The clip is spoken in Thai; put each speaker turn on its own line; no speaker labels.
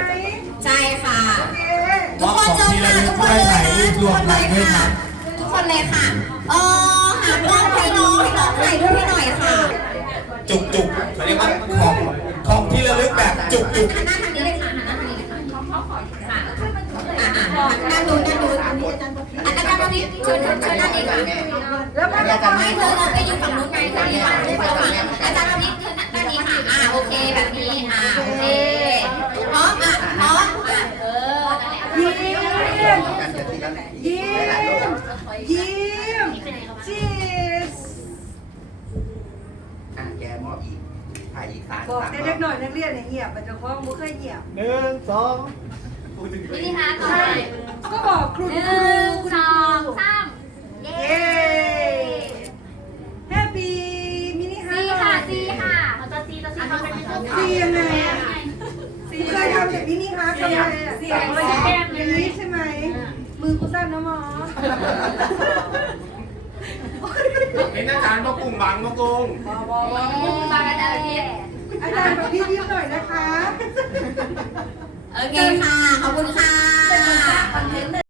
ใช่ค่ะ
ทุกคนเชิญค่ะทุกคนเลยนะทุกคนเลยค่ะทุกคนเลยค่ะหากล้องให้น้องถ่ายรูปให้หน่อยค่ะ
จุกเขาเรียกว่าของที่ระลึกแบบจุก
หันหน้าทางนี้เลยค่ะหันหน้าทางนี้เลยค่ะด้านนู้นอาจารย์ตอนนี้เชิญด้านนี้ค่ะแล้วไม่เธอเราไปอยู่ฝั่งนู้นไงเธออยู่ฝั่งนู้นฝั่งอาจารย์ตอนนี้เธอด้านนี้ค่ะโอเคแบบนี้โอเคพร้อมพร้อม
ยิ้มชีส
แกมอบอีกถ่ายอีก3
บอกเด็กหน่อยนักเรียนเนี่ยเหยียบมันจะคล้องมุกเคยเหยียบ
1 2พูดถึง
มินิฮาร์ทก่อน
ก็บอกครู
1 2 3 เย้
แฮปปี้มินิฮา
ซี
ร์
ค่ะซีค่ะเราจะซีเขาเป็นมินิฮาร์ท
ซียังไงเคยทำแบบมินิฮาร์ททำไงอย่างนี้ใช่ไหมมือกูสั้นนะหมอ
เป็นอาจารย์มะกุ้งบางมะกุ้ง
บางอาจารย์พี
อาจารย์แบบพี่ยิ้มหน่อยนะคะ
โอเคค่ะขอบคุณค่ะ